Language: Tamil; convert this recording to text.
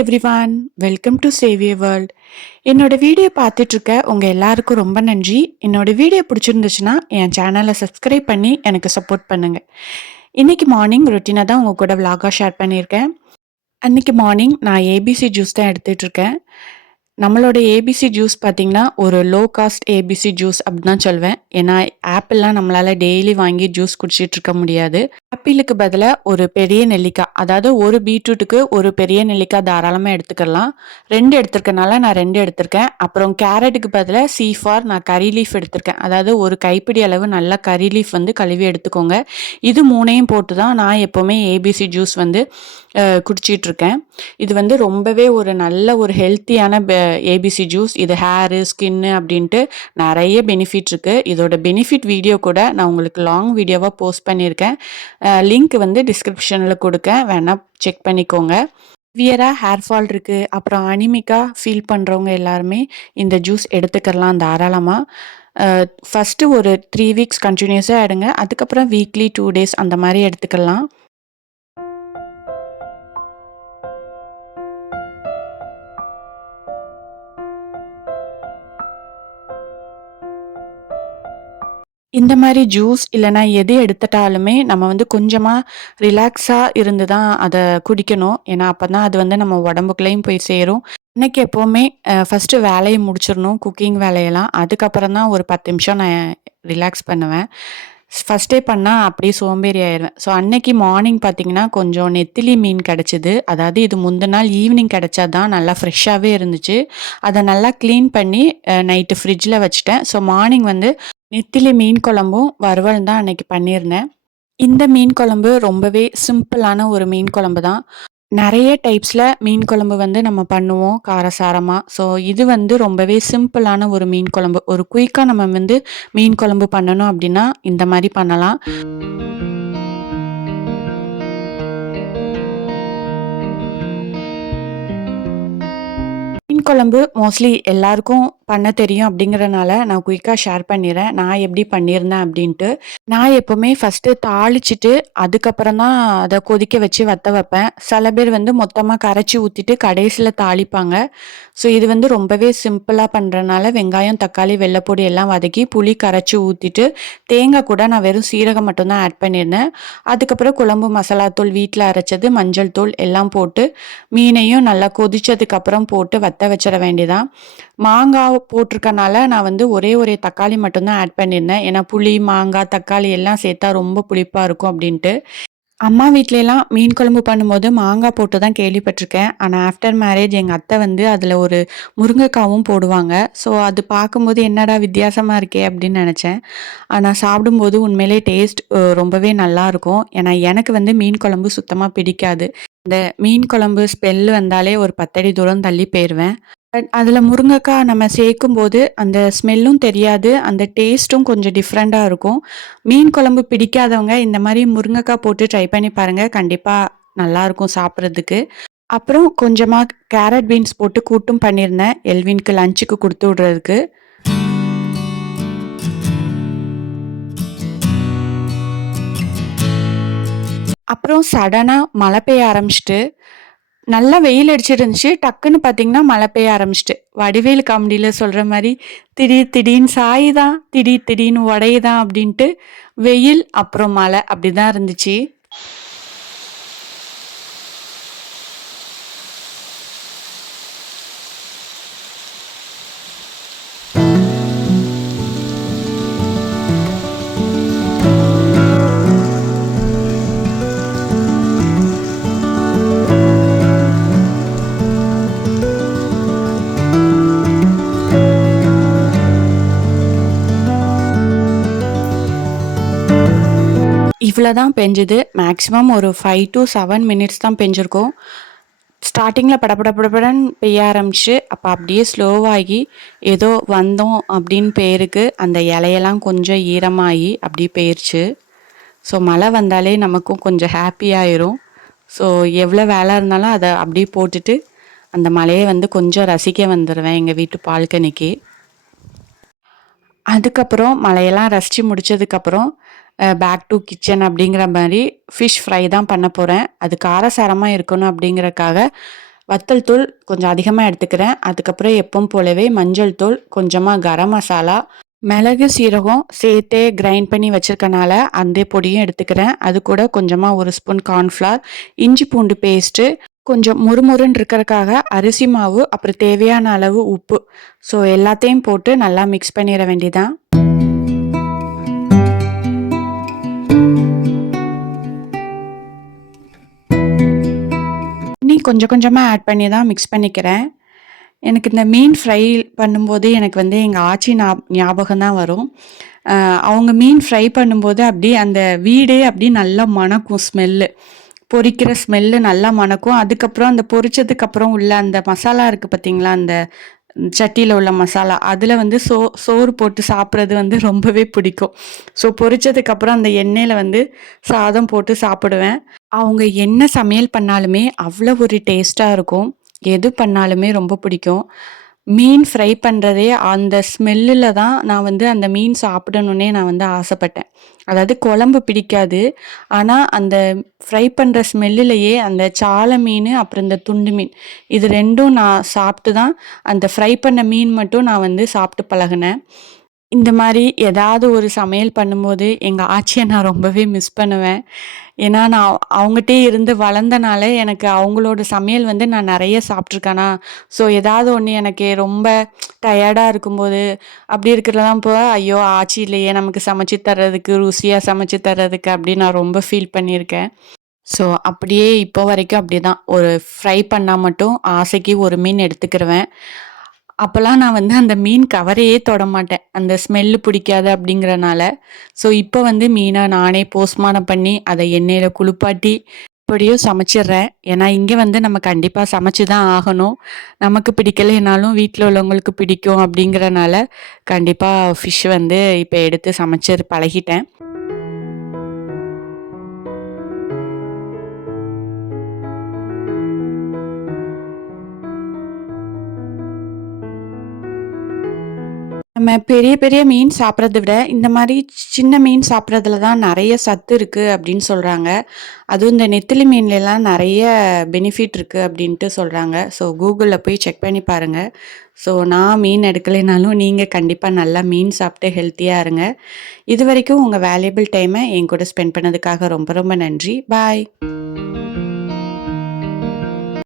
Everyone welcome to Xavier world என்னோட வீடியோ பார்த்துட்டு இருக்க உங்க எல்லாருக்கும் ரொம்ப நன்றி. என்னோட வீடியோ பிடிச்சிருந்துச்சுன்னா என் சேனலை சப்ஸ்கிரைப் பண்ணி எனக்கு சப்போர்ட் பண்ணுங்க. இன்னைக்கு மார்னிங் ரொட்டீனாக தான் உங்க கூட விலாகாக ஷேர் பண்ணியிருக்கேன். அன்னைக்கு மார்னிங் நான் ஏபிசி ஜூஸ் தான் எடுத்துகிட்டு இருக்கேன் நம்மளோட ஏபிசி ஜூஸ் பார்த்திங்கன்னா ஒரு லோ காஸ்ட் ஏபிசி ஜூஸ் அப்படின்னு தான் சொல்வேன். ஏன்னா ஆப்பிள்லாம் நம்மளால் டெய்லி வாங்கி ஜூஸ் குடிச்சிட்டு இருக்க முடியாது. ஆப்பிளுக்கு பதிலாக ஒரு பெரிய நெல்லிக்காய் அதாவது ஒரு பீட்ரூட்டுக்கு ஒரு பெரிய நெல்லிக்காய் தாராளமாக எடுத்துக்கலாம். ரெண்டு எடுத்திருக்கனால நான் ரெண்டு எடுத்திருக்கேன். அப்புறம் கேரட்டுக்கு பதிலாக சீஃபார் நான் கறி லீஃப் எடுத்திருக்கேன். அதாவது ஒரு கைப்பிடி அளவு நல்லா கறி லீஃப் வந்து கழுவி எடுத்துக்கோங்க. இது மூணையும் போட்டு தான் நான் எப்போவுமே ஏபிசி ஜூஸ் வந்து அஹ், குடிச்சிட்டு இருக்கேன். இது வந்து ரொம்பவே ஒரு நல்ல ஒரு ஹெல்த்தியான ஏபிசி ஜூஸ் இது ஹேரு ஸ்கின்னு அப்படின்ட்டு நிறைய பெனிஃபிட் இருக்குது இதோட பெனிஃபிட் வீடியோ கூட நான் உங்களுக்கு லாங் வீடியோவாக போஸ்ட் பண்ணியிருக்கேன். லிங்க் வந்து டிஸ்கிரிப்ஷனில் கொடுக்கேன். வேணால் செக் பண்ணிக்கோங்க. வியராக ஹேர் ஃபால் இருக்குது அப்புறம் அனிமிக்காக ஃபீல் பண்ணுறவங்க எல்லாருமே இந்த ஜூஸ் எடுத்துக்கலாம் தாராளமாக ஃபஸ்ட்டு ஒரு த்ரீ வீக்ஸ் கண்டினியூஸாக எடுங்க. அதுக்கப்புறம் வீக்லி டூ டேஸ் அந்த மாதிரி எடுத்துக்கலாம். இந்த மாதிரி ஜூஸ் இல்லைன்னா எது எடுத்துட்டாலுமே நம்ம வந்து கொஞ்சமாக ரிலாக்ஸாக இருந்து தான் அதை குடிக்கணும். ஏன்னா அப்போ தான் அது வந்து நம்ம உடம்புக்குள்ளேயும் போய் சேரும். இன்னைக்கு எப்போவுமே ஃபஸ்ட்டு வேலையை முடிச்சிடணும் குக்கிங் வேலையெல்லாம். அதுக்கப்புறம் தான் ஒரு பத்து நிமிஷம் நான் ரிலாக்ஸ் பண்ணுவேன். ஃபஸ்ட்டே பண்ணால் அப்படியே சோம்பேறி ஆயிடுவேன். ஸோ அன்னைக்கு மார்னிங் பார்த்தீங்கன்னா கொஞ்சம் நெத்திலி மீன் கிடச்சிது. அதாவது இது முந்தின நாள் ஈவினிங் கிடச்சா தான் நல்லா ஃப்ரெஷ்ஷாகவே இருந்துச்சு. அதை நல்லா க்ளீன் பண்ணி நைட்டு ஃப்ரிட்ஜில் வச்சுட்டேன். ஸோ மார்னிங் வந்து நெத்திலி மீன் குழம்பும் வறுவல் தான் அன்னைக்கு பண்ணியிருந்தேன். இந்த மீன் குழம்பு ரொம்பவே சிம்பிளான ஒரு மீன் குழம்பு தான். நிறைய டைப்ஸில் மீன் குழம்பு வந்து நம்ம பண்ணுவோம் காரசாரமாக ஸோ இது வந்து ரொம்பவே சிம்பிளான ஒரு மீன் குழம்பு. ஒரு குயிக்காக நம்ம வந்து மீன் குழம்பு பண்ணணும் அப்படின்னா இந்த மாதிரி பண்ணலாம். மீன் குழம்பு மோஸ்ட்லி எல்லாருக்கும் பண்ண தெரியும் அப்படிங்கிறனால நான் குயிக்காக ஷேர் பண்ணிடுறேன் நான் எப்படி பண்ணியிருந்தேன் அப்படின்ட்டு. நான் எப்போவுமே ஃபஸ்ட்டு தாளிச்சிட்டு அதுக்கப்புறம் தான் அதை கொதிக்க வச்சு வத்த வைப்பேன். சில பேர் வந்து மொத்தமாக கரைச்சி ஊற்றிட்டு கடைசியில் தாளிப்பாங்க. ஸோ இது வந்து ரொம்பவே சிம்பிளாக பண்ணுறனால வெங்காயம் தக்காளி வெள்ளைப்பொடி எல்லாம் வதக்கி புளி கரைச்சி ஊற்றிட்டு தேங்காய் கூட நான் வெறும் சீரகம் மட்டும்தான் ஆட் பண்ணியிருந்தேன் அதுக்கப்புறம் குழம்பு மசாலாத்தூள் வீட்டில் அரைச்சது மஞ்சள் தூள் எல்லாம் போட்டு மீனையும் நல்லா கொதிச்சதுக்கப்புறம் போட்டு வத்த வச்சிட வேண்டியதான் மாங்காய் போட்டிருக்கனால நான் வந்து ஒரே ஒரே தக்காளி மட்டும்தான் ஆட் பண்ணியிருந்தேன். ஏன்னா புளி மாங்காய் தக்காளி எல்லாம் சேர்த்தா ரொம்ப புளிப்பாக இருக்கும் அப்படின்ட்டு. அம்மா வீட்லலாம் மீன் குழம்பு பண்ணும்போது மாங்காய் போட்டு தான் கேள்விப்பட்டிருக்கேன். ஆனால் ஆஃப்டர் மேரேஜ் எங்கள் அத்தை வந்து அதில் ஒரு முருங்கைக்காவும் போடுவாங்க. ஸோ அது பார்க்கும்போது என்னடா வித்தியாசமாக இருக்கே அப்படின்னு நினச்சேன். ஆனால் சாப்பிடும்போது உண்மையிலே டேஸ்ட் ரொம்பவே நல்லா இருக்கும். ஏன்னா எனக்கு வந்து மீன் குழம்பு சுத்தமாக பிடிக்காது. இந்த மீன் குழம்பு ஸ்பெல் வந்தாலே ஒரு பத்தடி தூரம் தள்ளி போயிடுவேன் அதில் முருங்கைக்காய் நம்ம சேர்க்கும் போது அந்த ஸ்மெல்லும் தெரியாது. அந்த டேஸ்ட்டும் கொஞ்சம் டிஃப்ரெண்ட்டாக இருக்கும். மீன் குழம்பு பிடிக்காதவங்க இந்த மாதிரி முருங்கைக்காய் போட்டு ட்ரை பண்ணி பாருங்கள் கண்டிப்பாக நல்லாயிருக்கும் சாப்பிட்றதுக்கு. அப்புறம் கொஞ்சமாக கேரட் பீன்ஸ் போட்டு கூட்டும் பண்ணியிருந்தேன் எல்வின்க்கு லஞ்சுக்கு கொடுத்து விட்றதுக்கு. அப்புறம் சடனாக மழை பெய்ய ஆரம்பிச்சிட்டு நல்லா வெயில் அடிச்சிட்டு இருந்துச்சு டக்குன்னு பார்த்தீங்கன்னா மழை பெய்ய ஆரம்பிச்சிட்டு. வடிவேலு காமெடியில் சொல்கிற மாதிரி திடீர் திடீர்னு சாயுதான் திடீர் திடீர்னு உடையுதான் அப்படின்ட்டு வெயில் அப்புறம் மழை அப்படி தான் இருந்துச்சு. இவ்வளோ தான் பெஞ்சுது. மேக்ஸிமம் ஒரு ஃபைவ் டு செவன் மினிட்ஸ் தான் பெஞ்சிருக்கும். ஸ்டார்டிங்கில் படபட படபடன்னு பெய்ய ஆரம்பிச்சு அப்போ அப்படியே ஸ்லோவாகி ஏதோ வந்தோம் அப்படின்னு பேருக்கு அந்த இலையெல்லாம் கொஞ்சம் ஈரமாகி அப்படியே போயிடுச்சு ஸோ மழை வந்தாலே நமக்கும் கொஞ்சம் ஹாப்பியாயிரும் ஸோ எவ்வளோ வேலை இருந்தாலும் அதை அப்படியே போட்டுட்டு அந்த மலையை வந்து கொஞ்சம் ரசிக்க வந்துடுவேன் எங்கள் வீட்டு பால்கனிக்கு. அதுக்கப்புறம் மழையெல்லாம் ரசித்து முடிச்சதுக்கப்புறம் பேக் டு கிச்சன் அப்படிங்கிற மாதிரி ஃபிஷ் ஃப்ரை தான் பண்ண போகிறேன் அது காரசாரமாக இருக்கணும் அப்படிங்கிறக்காக வத்தல் தூள் கொஞ்சம் அதிகமாக எடுத்துக்கிறேன். அதுக்கப்புறம் எப்பவும் போலவே மஞ்சள் தூள் கொஞ்சமாக கரம் மசாலா மிளகு சீரகம் சேர்த்தே கிரைண்ட் பண்ணி வச்சுருக்கனால அந்த பொடியும் எடுத்துக்கிறேன். அது கூட கொஞ்சமாக ஒரு ஸ்பூன் கார்ன்ஃப்ளவர் இஞ்சி பூண்டு பேஸ்ட்டு கொஞ்சம் முறுமுறுன்னு இருக்கிறதுக்காக அரிசி மாவு அப்புறம் தேவையான அளவு உப்பு. ஸோ எல்லாத்தையும் போட்டு நல்லா மிக்ஸ் பண்ணிட வேண்டியதான் நீ கொஞ்சம் கொஞ்சமாக ஆட் பண்ணி தான் மிக்ஸ் பண்ணிக்கிறேன். எனக்கு இந்த மீன் ஃப்ரை பண்ணும்போது எனக்கு வந்து எங்கள் ஆச்சி ஞா ஞாபகம் தான் வரும். அவங்க மீன் ஃப்ரை பண்ணும்போது அப்படியே அந்த வீடே அப்படியே நல்லா மணக்கும் ஸ்மெல்லு பொரிக்கிற ஸ்மெல்லு நல்லா மணக்கும். அதுக்கப்புறம் அந்த பொரிச்சதுக்கப்புறம் உள்ள அந்த மசாலா இருக்குது பார்த்தீங்களா அந்த சட்டியில் உள்ள மசாலா. அதில் வந்து சோ சோறு போட்டு சாப்பிட்றது வந்து ரொம்பவே பிடிக்கும். ஸோ பொரிச்சதுக்கப்புறம் அந்த எண்ணெயில் வந்து சாதம் போட்டு சாப்பிடுவேன். அவங்க என்ன சமையல் பண்ணாலுமே அவ்வளோ ஒரு டேஸ்ட்டாக இருக்கும். எது பண்ணாலுமே ரொம்ப பிடிக்கும். மீன் ஃப்ரை பண்ணுறதே அந்த ஸ்மெல்லில் தான் நான் வந்து அந்த மீன் சாப்பிடணுன்னே நான் வந்து ஆசைப்பட்டேன். அதாவது குழம்பு பிடிக்காது. ஆனால் அந்த ஃப்ரை பண்ணுற ஸ்மெல்லுலையே அந்த சாலை மீன் அப்புறம் இந்த துண்டு மீன் இது ரெண்டும் நான் சாப்பிட்டு தான் அந்த ஃப்ரை பண்ண மீன் மட்டும் நான் வந்து சாப்பிட்டு பழகினேன். இந்த மாதிரி ஏதாவது ஒரு சமையல் பண்ணும்போது எங்கள் ஆச்சியை நான் ரொம்பவே மிஸ் பண்ணுவேன். ஏன்னா நான் அவங்ககிட்டே இருந்து வளர்ந்தனால எனக்கு அவங்களோட சமையல் வந்து நான் நிறைய சாப்பிட்ருக்கேனா ஸோ ஏதாவது ஒன்று எனக்கு ரொம்ப டயர்டாக இருக்கும்போது அப்படி இருக்கிறதெல்லாம் போ ஐயோ ஆச்சி இல்லையே நமக்கு சமைச்சு தர்றதுக்கு ருசியாக சமைச்சு தர்றதுக்கு அப்படின்னு நான் ரொம்ப ஃபீல் பண்ணியிருக்கேன். ஸோ அப்படியே இப்போ வரைக்கும் அப்படி தான் ஒரு ஃப்ரை பண்ணால் மட்டும் ஆசைக்கு ஒரு மீன் எடுத்துக்கிருவேன். அப்போல்லாம் நான் வந்து அந்த மீன் கவரையே தொட மாட்டேன். அந்த ஸ்மெல்லு பிடிக்காது அப்படிங்கிறனால. ஸோ இப்போ வந்து மீனை நானே போஸ்ட்மார்ட்டம் பண்ணி அதை எண்ணெயில் குளிப்பாட்டி இப்படியும் சமைச்சிடுறேன். ஏன்னா இங்கே வந்து நம்ம கண்டிப்பாக சமைச்சு தான் ஆகணும். நமக்கு பிடிக்கலைனாலும் வீட்டில் உள்ளவங்களுக்கு பிடிக்கும் அப்படிங்கிறனால கண்டிப்பாக ஃபிஷ் வந்து இப்போ எடுத்து சமைச்சு பழகிட்டேன். நம்ம பெரிய பெரிய மீன் சாப்பிட்றத விட இந்த மாதிரி சின்ன மீன் சாப்பிட்றதுல தான் நிறைய சத்து இருக்குது அப்படின்னு சொல்கிறாங்க அதுவும் இந்த நெத்திலி மீன்லலாம் நிறைய பெனிஃபிட் இருக்குது அப்படின்ட்டு சொல்கிறாங்க ஸோ கூகுளில் போய் செக் பண்ணி பாருங்கள் ஸோ நான் மீன் எடுக்கலைனாலும் நீங்கள் கண்டிப்பாக நல்லா மீன் சாப்பிட்டு ஹெல்த்தியாக இருங்க. இது வரைக்கும் உங்கள் வேல்யூபிள் டைமை என் கூட ஸ்பெண்ட் பண்ணதுக்காக ரொம்ப ரொம்ப நன்றி. பாய்